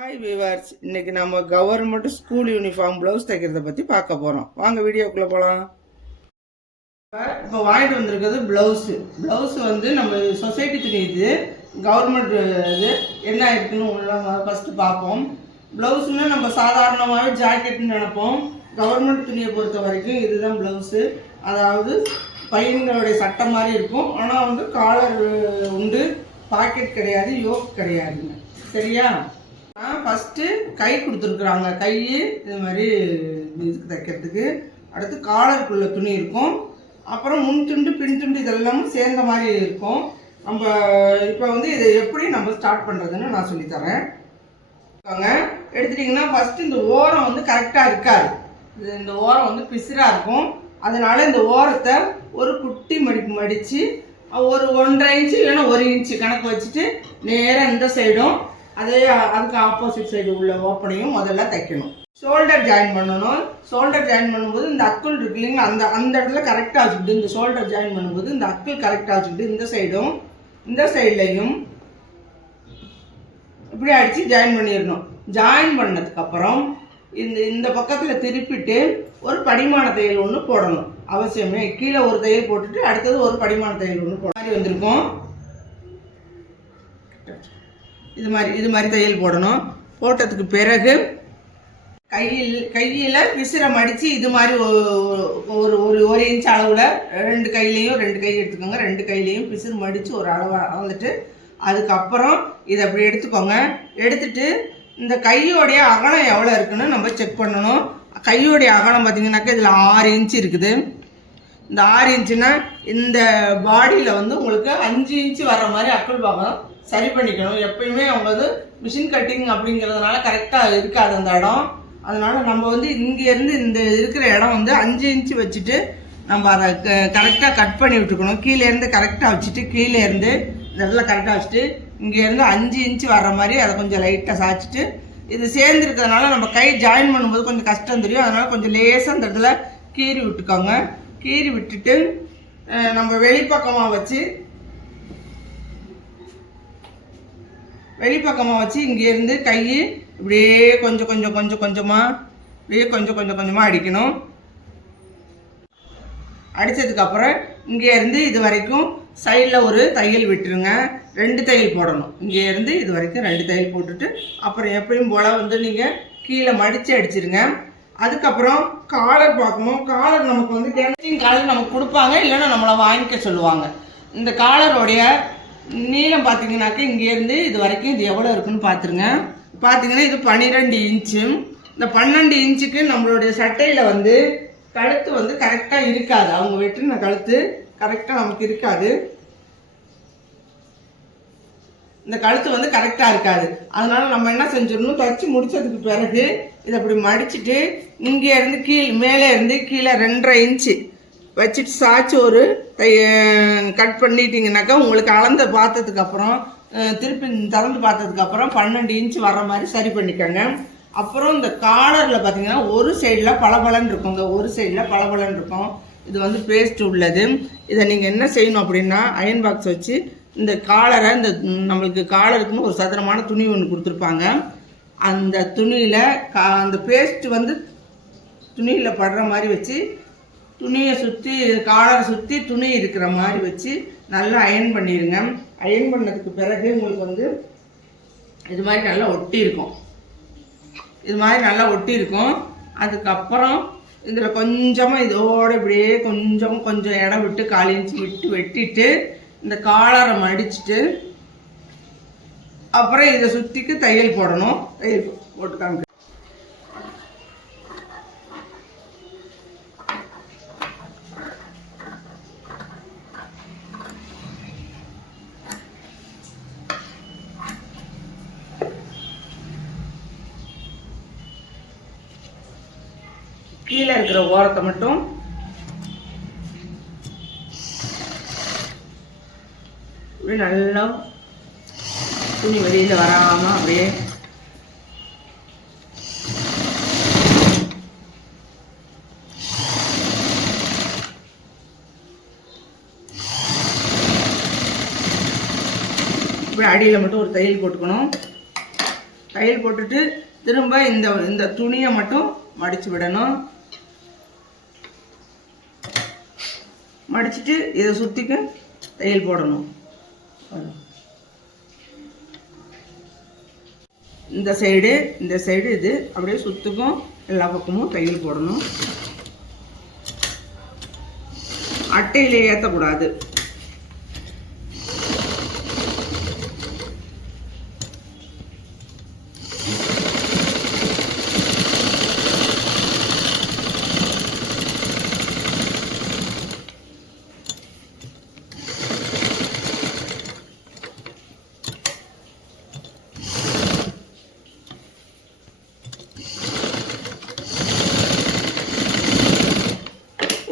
Hi viewers, இன்னைக்கு நம்ம government school uniform blouse தைக்கிறத பற்றி பார்க்க போகிறோம். வாங்க வீடியோக்குள்ளே போகலாம். இப்போ வாங்கிட்டு வந்திருக்கிறது ப்ளவுஸு வந்து நம்ம சொசைட்டி துணி. இது கவர்மெண்ட் இது என்ன இருக்குன்னு உள்ள ஃபஸ்ட்டு பார்ப்போம். ப்ளவுஸ்னா நம்ம சாதாரணமாகவே ஜாக்கெட்னு நினைப்போம். கவர்மெண்ட் துணியை பொறுத்த வரைக்கும் இதுதான் ப்ளவுஸு. அதாவது பையன்களுடைய சட்டை மாதிரி இருக்கும், ஆனால் வந்து காலர் உண்டு, பாக்கெட் கிடையாது, யோக் கிடையாதுங்க. சரியா? ஃபஸ்ட்டு கை கொடுத்துருக்குறாங்க. கை இது மாதிரி இதுக்கு தைக்கிறதுக்கு. அடுத்து காலருக்குள்ள துணி இருக்கும். அப்புறம் முன் துண்டு பின் துண்டு இதெல்லாம் சேர்ந்த மாதிரி இருக்கும். நம்ம இப்போ வந்து இதை எப்படி நம்ம ஸ்டார்ட் பண்ணுறதுன்னு நான் சொல்லித்தரேன். எடுத்துட்டிங்கன்னா ஃபஸ்ட்டு இந்த ஓரம் வந்து கரெக்டாக இருக்காது. இந்த ஓரம் வந்து பிசிறாக இருக்கும். அதனால் இந்த ஓரத்தை ஒரு குட்டி மடித்து ஒரு 1.5 இன்ச்சு இல்லைன்னா 1 இன்ச்சு கணக்கு வச்சுட்டு நேராக இந்த சைடும் அதுக்கு ஆப்போசிட் சைடு உள்ள ஓப்பனையும் முதல்ல தைக்கணும். ஷோல்டர் ஜாயின் பண்ணணும். ஷோல்டர் ஜாயின் பண்ணும்போது இந்த அக்குள் இருக்கு இல்லைங்களா, அந்த இடத்துல கரெக்டாக வச்சுக்கிட்டு இந்த ஷோல்டர் ஜாயின் பண்ணும்போது இந்த அக்குள் கரெக்டாக வச்சுக்கிட்டு இந்த சைடும் இந்த சைட்லையும் இப்படி அடித்து ஜாயின் பண்ணிடணும். ஜாயின் பண்ணதுக்கப்புறம் இந்த பக்கத்தில் திருப்பிட்டு ஒரு படிமான தையல் ஒன்று போடணும் அவசியமே. கீழே ஒரு தையல் போட்டுட்டு அடுத்தது ஒரு படிமான தையல் ஒன்று போட மாதிரி வந்திருக்கும். இது மாதிரி தையல் போடணும். போட்டதுக்கு பிறகு கையில் விசிற மடித்து இது மாதிரி ஒரு இன்ச் அளவில் ரெண்டு கையிலையும் 2 கை எடுத்துக்கோங்க. 2 கையிலையும் விசிறு மடித்து ஒரு அளந்துட்டு அதுக்கப்புறம் இதை அப்படி எடுத்துக்கோங்க. எடுத்துட்டு இந்த கையோடைய அகலம் எவ்வளோ இருக்குன்னு நம்ம செக் பண்ணணும். கையோடைய அகலம் பார்த்தீங்கன்னாக்கா இதில் 6 இன்ச்சு இருக்குது. இந்த 6 இன்ச்சுன்னா இந்த பாடியில் வந்து உங்களுக்கு 5 இன்ச்சு வர்ற மாதிரி அக்குள் பாகம் சரி பண்ணிக்கணும். எப்பயுமே அவங்க வந்து மிஷின் கட்டிங் அப்படிங்கிறதுனால கரெக்டாக இருக்காது அந்த இடம். அதனால் நம்ம வந்து இங்கேருந்து இந்த இருக்கிற இடம் வந்து 5 இன்ச்சு வச்சுட்டு நம்ம அதை கரெக்டாக கட் பண்ணி விட்டுக்கணும். கீழேருந்து கரெக்டாக வச்சுட்டு கீழேருந்து இந்த இடத்துல கரெக்டாக வச்சுட்டு இங்கேருந்து 5 இன்ச்சு வர்ற மாதிரி அதை கொஞ்சம் லைட்டாக சாய்ச்சிட்டு இது சேர்ந்துருக்கிறதுனால நம்ம கை ஜாயின் பண்ணும்போது கொஞ்சம் கஷ்டம் தெரியும். அதனால் கொஞ்சம் லேசாக இந்த இடத்துல கீறி விட்டுக்கோங்க. கீறி விட்டுட்டு நம்ம வெளிப்பக்கமாக வச்சு இங்கேருந்து கை இப்படியே கொஞ்சமாக அடிக்கணும். அடித்ததுக்கப்புறம் இங்கேருந்து இது வரைக்கும் சைடில் ஒரு தையல் விட்டுருங்க. 2 தையல் போடணும். இங்கேருந்து இது வரைக்கும் 2 தையல் போட்டுட்டு அப்புறம் எப்பயும் போல் வந்து நீங்கள் கீழே மடித்து அடிச்சிருங்க. அதுக்கப்புறம் காலர் பார்க்கணும். காலர் நமக்கு வந்து கேன்சிங் காலர் நமக்கு கொடுப்பாங்க, இல்லைன்னா நம்மளை வாங்கிக்க சொல்லுவாங்க. இந்த காலரோடைய நீளம் பார்த்தீங்கன்னாக்கா இங்கேருந்து இது வரைக்கும் இது எவ்வளோ இருக்குன்னு பார்த்துருங்க. பார்த்தீங்கன்னா இது 12 இன்ச்சு. இந்த 12 இன்ச்சுக்கு நம்மளுடைய சட்டையில் வந்து கழுத்து வந்து கரெக்டாக இருக்காது. அவங்க வெட்டின கழுத்து கரெக்டாக நமக்கு இருக்காது. இந்த கழுத்து வந்து கரெக்டாக இருக்காது. அதனால் நம்ம என்ன செஞ்சிடணும், தைச்சி முடித்ததுக்கு பிறகு இதை அப்படி மடிச்சுட்டு இங்கேருந்து மேலே இருந்து கீழே 2.5 இன்ச்சு வச்சுட்டு சாய்ச்சி ஒரு கட் பண்ணிட்டீங்கன்னாக்கா உங்களுக்கு அளந்து பார்த்ததுக்கப்புறம் திருப்பி திறந்து பார்த்ததுக்கப்புறம் 12 இன்ச்சு வர்ற மாதிரி சரி பண்ணிக்கோங்க. அப்புறம் இந்த காலரில் பார்த்தீங்கன்னா ஒரு சைடில் பளபளன்னு இருக்குங்க, ஒரு சைடில் பளபளன்னு இருக்கும். இது வந்து பேஸ்ட் உள்ளது. இதை நீங்கள் என்ன செய்யணும் அப்படின்னா அயன் பாக்ஸ் வச்சு இந்த காலரை நம்மளுக்கு காலருக்குன்னு ஒரு சதுரமான துணி ஒன்று கொடுத்துருப்பாங்க. அந்த துணியில் அந்த பேஸ்ட் வந்து துணியில் படுற மாதிரி வச்சு துணியை சுற்றி காலரை சுற்றி துணி இருக்கிற மாதிரி வச்சு நல்லா அயன் பண்ணிடுங்க. அயன் பண்ணதுக்கு பிறகு உங்களுக்கு வந்து இது மாதிரி நல்லா ஒட்டி இருக்கும். அதுக்கப்புறம் இதில் கொஞ்சமாக இதோடு இப்படியே கொஞ்சம் இடம் விட்டு 1/4 இன்ச்சு விட்டு வெட்டிட்டு இந்த காலரை மடிச்சுட்டு அப்புறம் இதை சுற்றிக்கு தையல் போடணும். தையல் போட்டுக்காங்க. கீழே இருக்கிற ஓரத்தை மட்டும் இப்படி நல்லா துணி வெளியில் வராமல் அப்படியே இப்படி அடியில் மட்டும் ஒரு தையல் போட்டுக்கணும். தையல் போட்டுட்டு திரும்ப இந்த துணியை மட்டும் மடித்து விடணும். மடிச்சுட்டு இதை சுற்றிக்க தையல் போடணும். இந்த சைடு இது அப்படியே சுற்றுக்கும் எல்லா பக்கமும் தையல் போடணும். அட்டையில் ஏற்றக்கூடாது.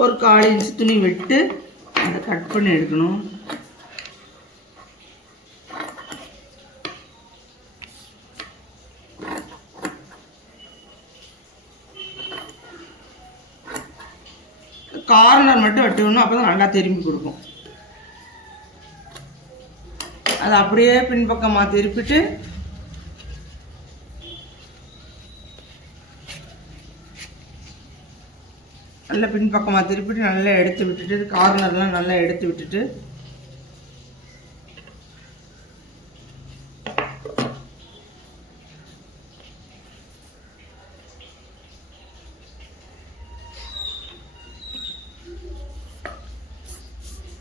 ஒரு 1/4 இன்ச்சு துணி விட்டு அதை கட் பண்ணி எடுக்கணும். கார்னர் மட்டும் வெட்டணும், அப்போ தான் நல்லா திரும்பி கொடுக்கும். அதை அப்படியே பின்பக்கமாக திருப்பிட்டு நல்லா பின்பக்கமாக திருப்பிட்டு நல்லா எடுத்து விட்டுட்டு கார்னர்லாம் நல்லா எடுத்து விட்டுட்டு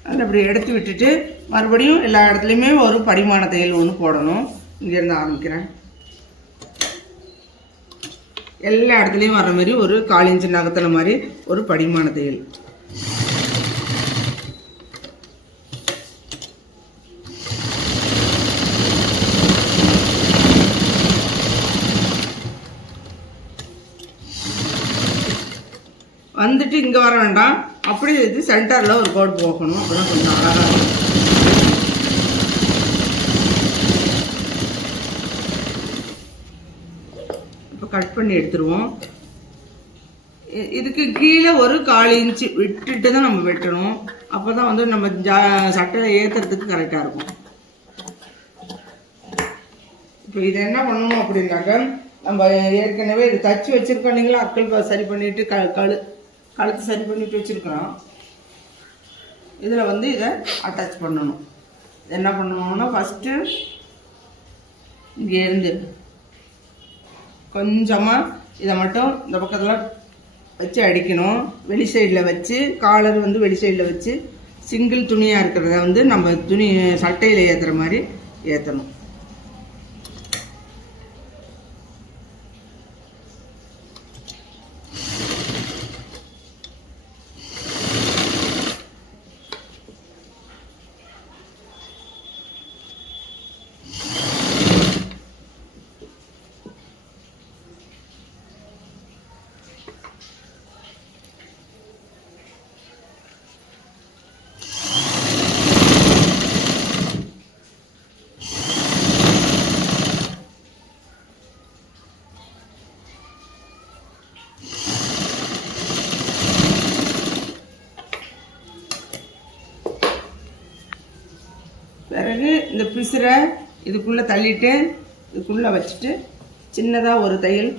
நல்லா இப்படி எடுத்து விட்டுட்டு மறுபடியும் எல்லா இடத்துலையுமே ஒரு படிமான தையல் ஒன்று போடணும். இங்கேருந்து ஆரம்பிக்கிறேன். எல்லா இடத்துலையும் வர மாதிரி ஒரு 1/4 இன்ச்சு நகத்துல மாதிரி ஒரு படிமான தையல். வந்துட்டு இங்கே வர வேண்டாம், அப்படியே இது சென்டரில் ஒரு கோடு போகணும். அப்போதான் கொஞ்சம் அழகாக இருக்கும். இப்போ கட் பண்ணி எடுத்துருவோம். இதுக்கு கீழே ஒரு 1/4 இன்ச்சு விட்டுட்டு தான் நம்ம வெட்டணும். அப்போ தான் வந்து நம்ம சட்டையை ஏற்றுறதுக்கு கரெக்டாக இருக்கும். இப்போ இது என்ன பண்ணணும் அப்படின்னாக்க, நம்ம ஏற்கனவே இது தச்சு வச்சுருக்கோம் இல்லைங்களா, அக்கல் சரி பண்ணிவிட்டு கழுத்து சரி பண்ணிட்டு வச்சுருக்கிறோம். இதில் வந்து இதை அட்டாச் பண்ணணும். என்ன பண்ணணும்னா ஃபஸ்ட்டு இங்கேருந்து கொஞ்சமாக இதை மட்டும் இந்த பக்கத்தில் வச்சு அடிக்கணும். வெளி சைடில் வச்சு காலர் வந்து வெளி சைடில் வச்சு சிங்கிள் துணியாக இருக்கிறத வந்து நம்ம துணி சட்டையில் ஏற்றுற மாதிரி ஏற்றணும். பிறகு இந்த பிசுரை இதுக்குள்ளே தள்ளிட்டு இதுக்குள்ளே வச்சுட்டு சின்னதாக ஒரு தையல்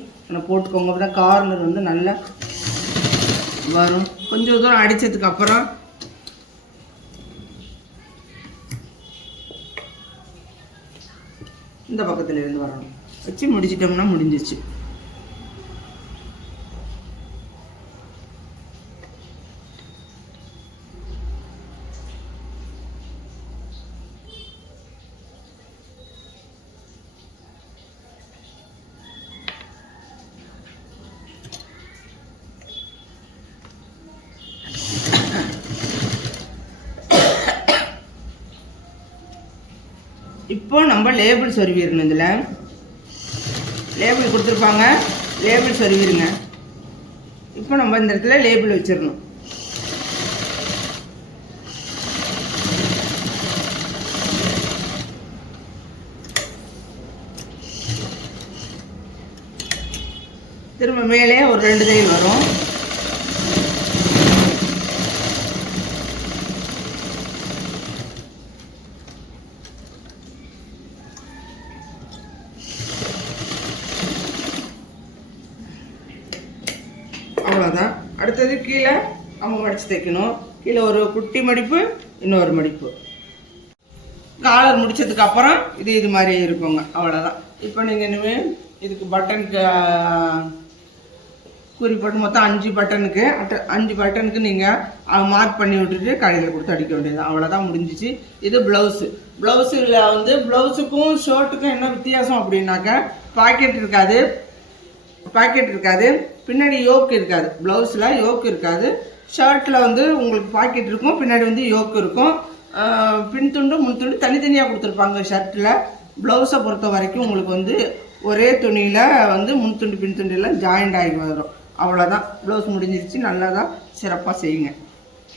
போட்டுக்கோங்க. அப்போ தான் கார்னர் வந்து நல்லா வரும். கொஞ்சம் தூரம் அடித்ததுக்கப்புறம் இந்த பக்கத்தில் இருந்து வரணும். வச்சு முடிச்சிட்டோம்னா முடிஞ்சிச்சு. இப்போ நம்ம லேபிள் சொருவிடணும். இதில் லேபிள் கொடுத்துருப்பாங்க, லேபிள் சொருவிடுங்க. இப்போ நம்ம இந்த இடத்துல லேபிள் வச்சிடணும். திரும்ப மேலே ஒரு 2 தையல் வரும். அவ்வளோதான். அடுத்தது கீழே நம்ம மடித்து தைக்கணும். கீழே ஒரு குட்டி மடிப்பு, இன்னொரு மடிப்பு. காலர் முடித்ததுக்கு அப்புறம் இது மாதிரி இருக்குங்க. அவ்வளோதான். இப்போ நீங்கள் இனிமேல் இதுக்கு பட்டனுக்கு குறி போட்டு மொத்தம் 5 பட்டனுக்கு 5 பட்டனுக்கு நீங்கள் மார்க் பண்ணி விட்டுட்டு கடையில் கொடுத்து அடிக்க வேண்டியது. அவ்வளோதான், முடிஞ்சிச்சு. இது ப்ளவுஸு. ப்ளவுஸில் வந்து ப்ளவுஸுக்கும் ஷர்ட்டுக்கும் என்ன வித்தியாசம் அப்படின்னாக்கா, பாக்கெட் இருக்காது, பின்னாடி யோக்கு இருக்காது. ப்ளவுஸில் யோக்கு இருக்காது. ஷர்ட்டில் வந்து உங்களுக்கு பாக்கெட் இருக்கும், பின்னாடி வந்து யோக்கு இருக்கும். பின்துண்டு முன்துண்டு தனித்தனியாக கொடுத்துருப்பாங்க ஷர்ட்டில். ப்ளவுஸை பொறுத்த வரைக்கும் உங்களுக்கு வந்து ஒரே துணியில் வந்து முன்துண்டு பின்துண்டு எல்லாம் ஜாயிண்ட் ஆகி வரும். அவ்வளோதான், ப்ளவுஸ் முடிஞ்சிருச்சு. நல்லா தான் சிறப்பாக செய்யுங்க.